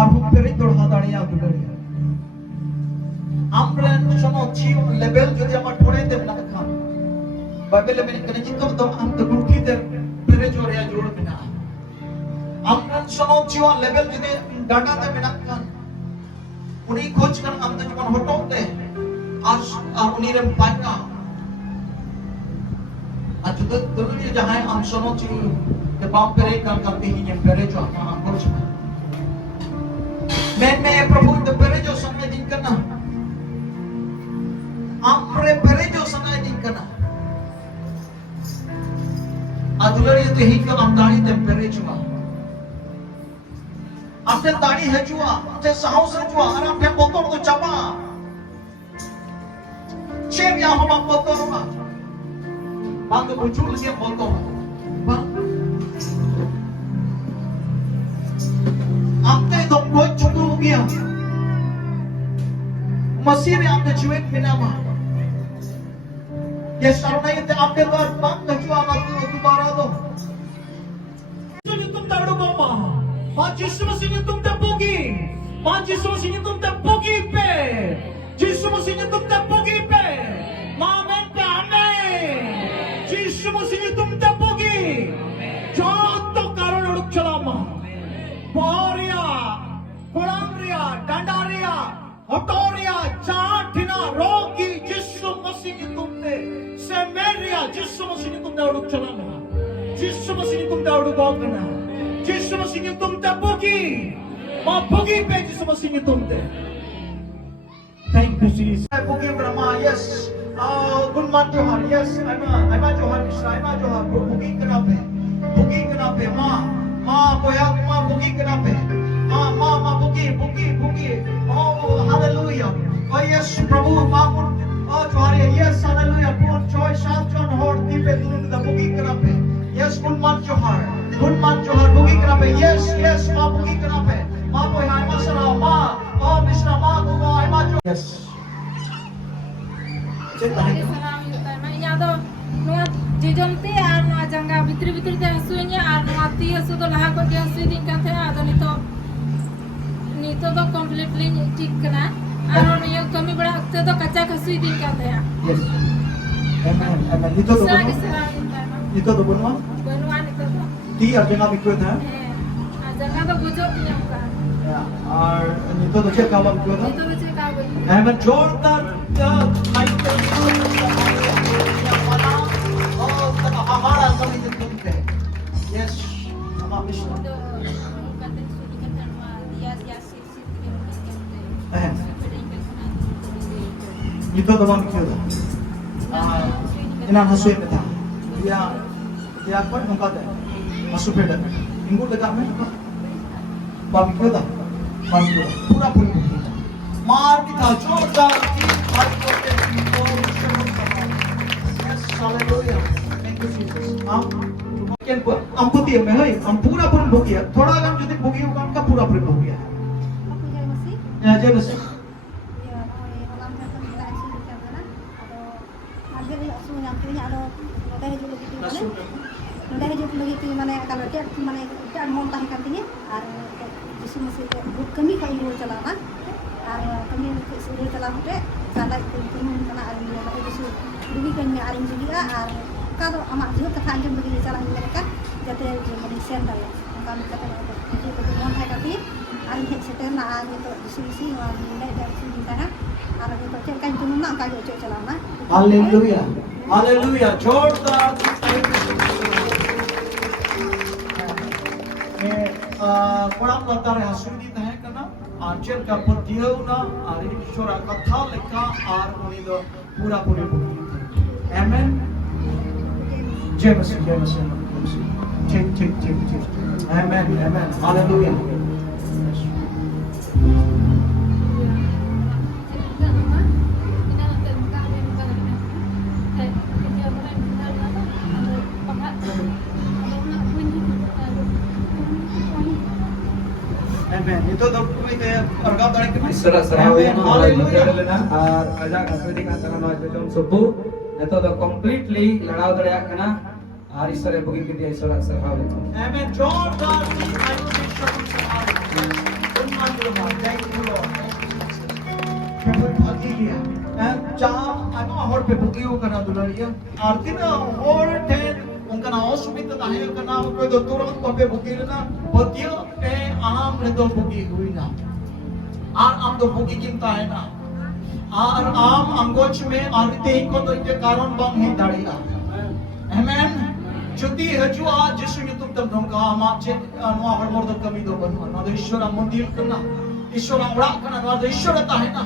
arhum perit dorha dariya dulariya amren sono chiu level jodi amar pore dem na khan bible men kene jitom dom am to gurki der pere joriya jor mena amren sono chiu level jodi data te mena khan uni khoj kan am to jibon hoto te ar uni rem paina ajud dulariya jahay am sono chiu ke bam pere kan karti hi ne pere jo am khoj मैं प्रभु the परे जो समय दिन करना आमरे परे जो समय दिन करना अदुलरी तो ही का आमदानी ते परे जुआ आपने दाढ़ी है जुआ आपने साहस है जुआ और आपने बोतल तो चपा शेर या हम बोतल मा बांग बुझुल के बोतल आपने तो बहुत चुप हो गया मसीह ने आपने जीवित बिना मां ये शरण ये ते आपके द्वार बात नहीं हुआ मत दोबारा दो तुम ताड़ो मां मां यीशु मसीह ने तुम ते पोगी मां यीशु मसीह ने तुम ते पोगी पे यीशु मसीह ने तुम ते पोगी पे मां मैं पे आने यीशु मसीह ने तुम ते पोगी जो तो कारण उड़ चला मां Boria, Colombia, Dandaria, Otoria, Chatina, Rogi, Jissu Masini Tumde, Semeria, Jissu Masini Tumde Uruk Chalana, Jissu Masini Tumde Uruk Bogana, Jissu Masini Tumde Bogi, Ma Bogi Pe Jissu Masini Tumde. Thank you, Jesus. Bogi Brahma, yes. Gunman Johar, yes. I'm a Johar, I'm a Johar, Bogi Kanape, Ma boya ma bugi kenape ma bugi oh hallelujah oh yes prabhu ma pun oh johari yes hallelujah pun joy sham jon hor dipe dun da bugi kenape yes gunman johar bugi kenape yes ma bugi kenape ma boya ma sara ma oh misra ma go ma yes cita Jejomte ar noa jangga bitri te hasunya ar noa ti hasu do laha ko je hasu din kan the ado nito do completely ठीक kana ar niyo kami bada akte do kachak hasu din kan the yes amen nito do nito do nito do ti ar jangga bikwe tha jangga do gujo niya ka ar nito do che ka ba bikwe tha nito do che ka ba amen jordar हमारा समय जब तुम पे yes हमारा mission itu teman kita ina hasu yang kita dia apa nungkat deh hasu beda minggu dekat mana babi kita pura मार भी था जोरदार की बात करते हैं yes hallelujah thank you Jesus हम पुतिया में है हम पूरा पूरा भोगिया थोड़ा काम जो भोगी होगा उनका पूरा पूरा भोगिया ya jai masih Udah hidup begitu mana kalau dia mana dia mau tahan tinggi, Yesus masih kami kalau ibu celana, kami ibu celana deh, kalau itu kena arim dia, Yesus dulu kami arim juga, kalau amak juga ketahuan begini celana mereka, jadi jadi sendal, kami kata jadi mau tahan tapi, arim setelah nak itu Yesus wanita dari sini sana, itu cekkan cuma nak kayu celana. Haleluya, haleluya, जोरदार कोड़ा लतार हासुदी तहे कना आचर का पतियौना आरि ईश्वरा कथा लेखा are उनी दो पूरा पूरी आमेन जय मसीह ठीक amen hallelujah itu tuh itu program dari kita serah-serahin haleluya ar ajak aswedi katakan noy jom subu itu tuh completely ladaw daya kana ar isore bugi kiti isora serhaw amen jordan Lord. Thank you, Lord. Pepper bhagi gaya. Jam ano hor pe bukiu kana dulariya. Artina hor ten उनका नाम सुमित ना है उनका नाम कोई दो तुरंत पंपे bookie ना पतियो पे आम ने दो बुकी हुई ना आम दो बुकी किंता है ना आम अंगोच में आरते ही को तो इनके कारण बंग है दाड़िया Amen. Juti hajua Yesu YouTube tam dong ka ama che no har mor do kami do ban na do ishwara mondir kana ishwara ora kana no do ishwara ta hai na